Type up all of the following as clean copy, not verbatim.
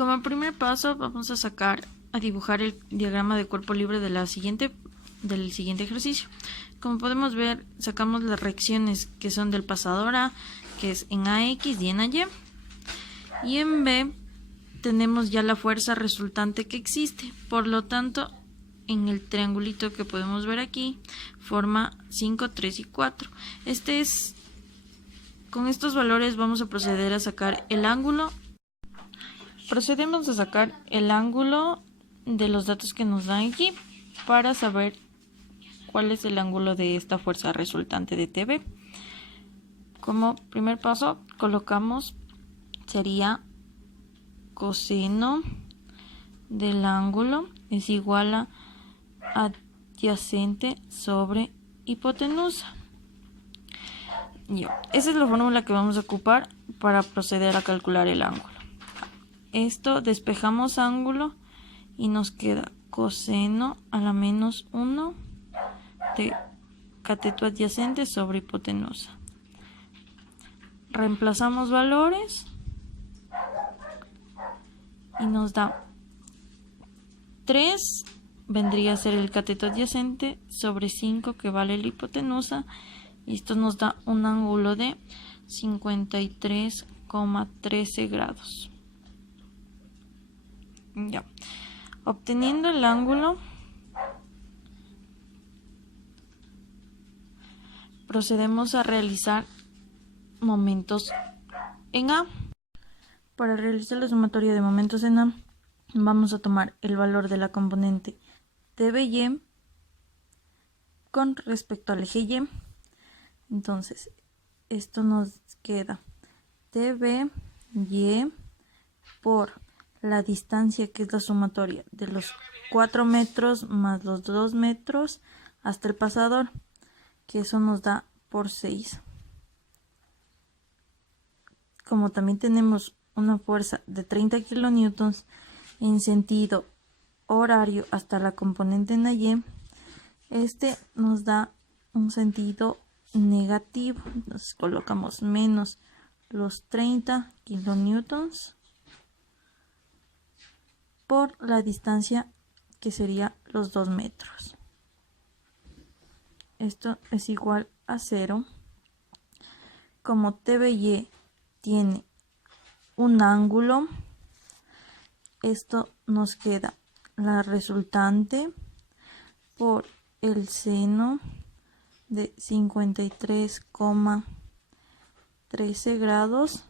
Como primer paso vamos a dibujar el diagrama de cuerpo libre del siguiente ejercicio. Como podemos ver, sacamos las reacciones que son del pasador A, que es en AX y en AY. Y en B tenemos ya la fuerza resultante que existe. Por lo tanto, en el triangulito que podemos ver aquí, forma 5, 3 y 4. Con estos valores vamos a proceder a sacar el ángulo. Procedemos a sacar el ángulo de los datos que nos dan aquí para saber cuál es el ángulo de esta fuerza resultante de TB. Como primer paso colocamos, sería coseno del ángulo es igual a adyacente sobre hipotenusa. Esa es la fórmula que vamos a ocupar para proceder a calcular el ángulo. Esto despejamos ángulo y nos queda coseno a la menos 1 de cateto adyacente sobre hipotenusa. Reemplazamos valores y nos da 3 vendría a ser el cateto adyacente sobre 5 que vale la hipotenusa, y esto nos da un ángulo de 53,13 grados. Obteniendo el ángulo, procedemos a realizar momentos en A. Para realizar la sumatoria de momentos en A, vamos a tomar el valor de la componente TBY con respecto al eje Y. Entonces, esto nos queda TBY por la distancia, que es la sumatoria de los 4 metros más los 2 metros hasta el pasador, que eso nos da por 6. Como también tenemos una fuerza de 30 kilonewtons en sentido horario hasta la componente en la Y, nos da un sentido negativo. Entonces colocamos menos los 30 kilonewtons por la distancia, que sería los 2 metros. Esto es igual a 0. Como TBY tiene un ángulo, esto nos queda la resultante por el seno de 53,13 grados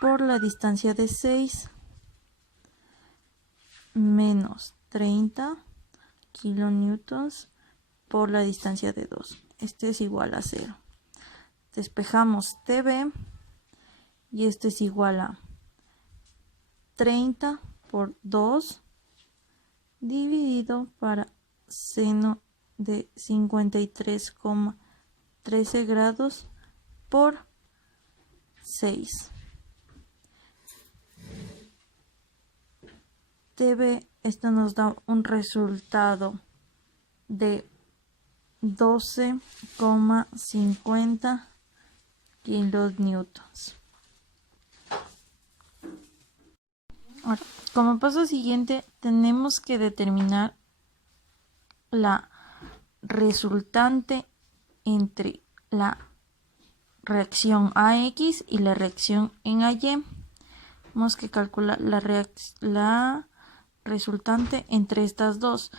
por la distancia de 6 menos 30 kilonewtons por la distancia de 2. Este es igual a 0. Despejamos TB y este es igual a 30 por 2 dividido para seno de 53,13 grados por 6. TB, esto nos da un resultado de 12,50 kilonewtons. Ahora, como paso siguiente, tenemos que determinar la resultante entre la reacción AX y la reacción en AY. Tenemos que calcular la resultante entre estas dos,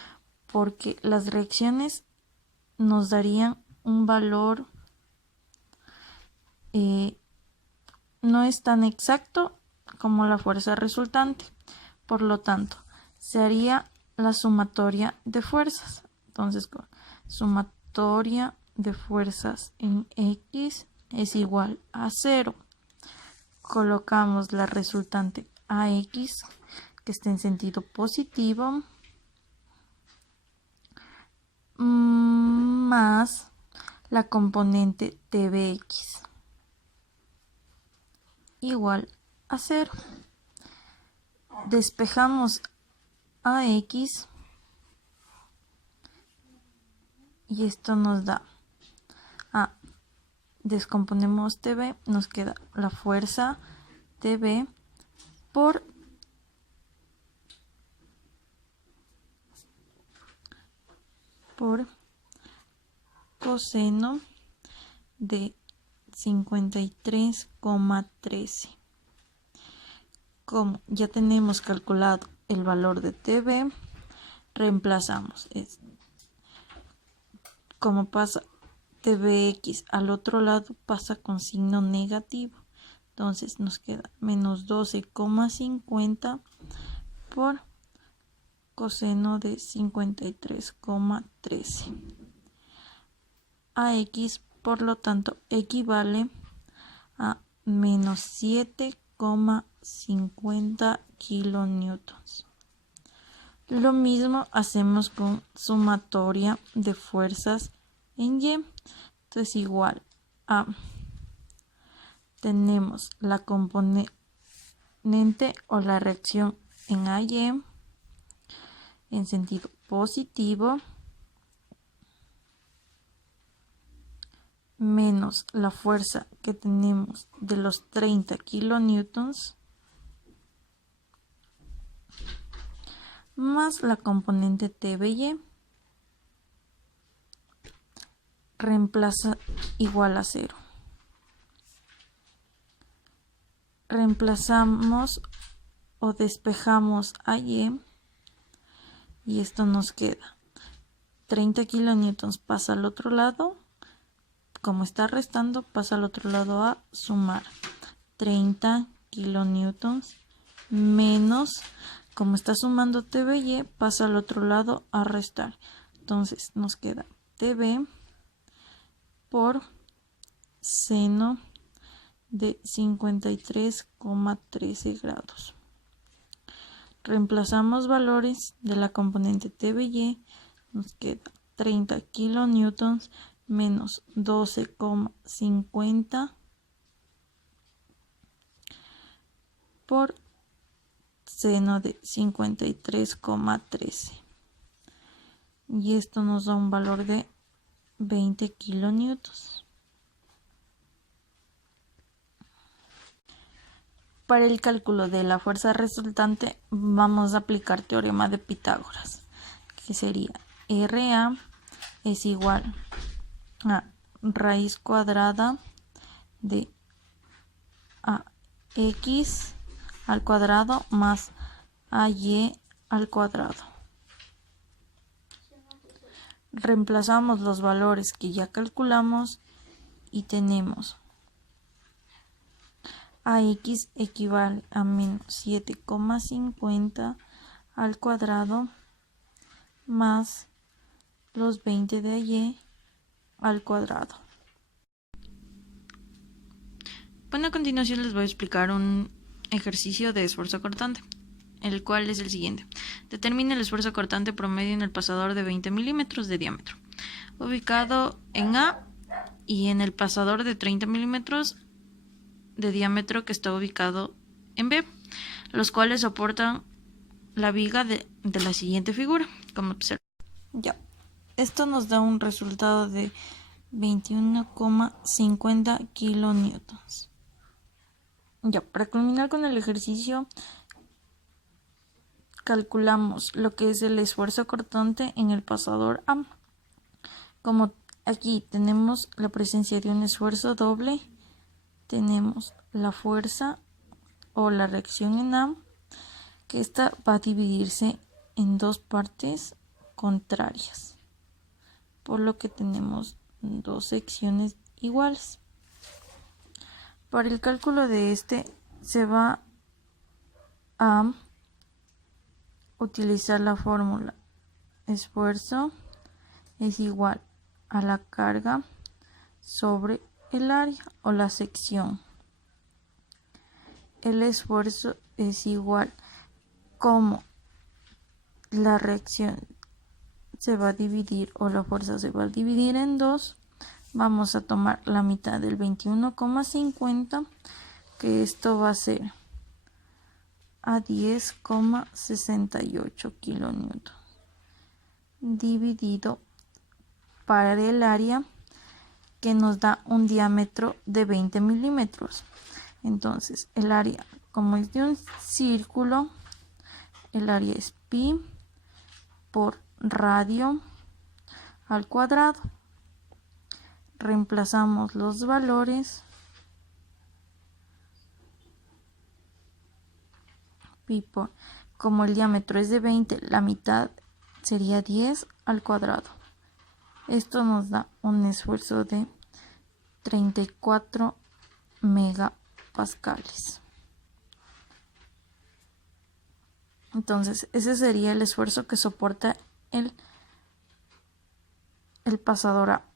porque las reacciones nos darían un valor no es tan exacto como la fuerza resultante. Por lo tanto, se haría la sumatoria de fuerzas. Entonces, sumatoria de fuerzas en X es igual a 0. Colocamos la resultante AX, que está en sentido positivo, más la componente TBX igual a 0. Despejamos AX y esto nos da descomponemos TB, nos queda la fuerza TB por por coseno de 53,13. Como ya tenemos calculado el valor de TV, reemplazamos. Como pasa TVX al otro lado, pasa con signo negativo. Entonces nos queda menos 12,50 por coseno de 53,13. AX, por lo tanto, equivale a menos 7,50 kilonewtons. Lo mismo hacemos con sumatoria de fuerzas en Y. Entonces igual a, tenemos la componente o la reacción en AY en sentido positivo menos la fuerza que tenemos de los 30 kilonewtons más la componente TBY, reemplaza igual a 0. Reemplazamos o despejamos a Y y esto nos queda 30 kilonewtons pasa al otro lado, como está restando pasa al otro lado a sumar 30 kilonewtons menos, como está sumando TBY, pasa al otro lado a restar. Entonces nos queda TB por seno de 53,13 grados. Reemplazamos valores de la componente TBY, nos queda 30 kilonewtons menos 12,50 por seno de 53,13. Y esto nos da un valor de 20 kilonewtons. Para el cálculo de la fuerza resultante vamos a aplicar teorema de Pitágoras, que sería RA es igual a raíz cuadrada de AX al cuadrado más AY al cuadrado. Reemplazamos los valores que ya calculamos y tenemos AX equivale a menos 7,50 al cuadrado más los 20 de AY al cuadrado. Bueno, a continuación les voy a explicar un ejercicio de esfuerzo cortante, el cual es el siguiente. Determine el esfuerzo cortante promedio en el pasador de 20 milímetros de diámetro, ubicado en A, y en el pasador de 30 milímetros de diámetro que está ubicado en B, los cuales soportan la viga de la siguiente figura, como observa. Ya, esto nos da un resultado de 21,50 kilonewtons. Ya, para culminar con el ejercicio, calculamos lo que es el esfuerzo cortante en el pasador A. Como aquí tenemos la presencia de un esfuerzo doble, tenemos la fuerza o la reacción en A, que esta va a dividirse en dos partes contrarias, por lo que tenemos dos secciones iguales. Para el cálculo de este se va a utilizar la fórmula esfuerzo es igual a la carga sobre el área o la sección. El esfuerzo es igual, como la reacción se va a dividir o la fuerza se va a dividir en dos, vamos a tomar la mitad del 21,50, que esto va a ser a 10,68 kilonewtons, dividido para el área, que nos da un diámetro de 20 milímetros. Entonces el área, como es de un círculo, el área es pi por radio al cuadrado. Reemplazamos los valores. Como el diámetro es de 20, la mitad sería 10 al cuadrado. Esto nos da un esfuerzo de 34 megapascales. Entonces, ese sería el esfuerzo que soporta el pasador A.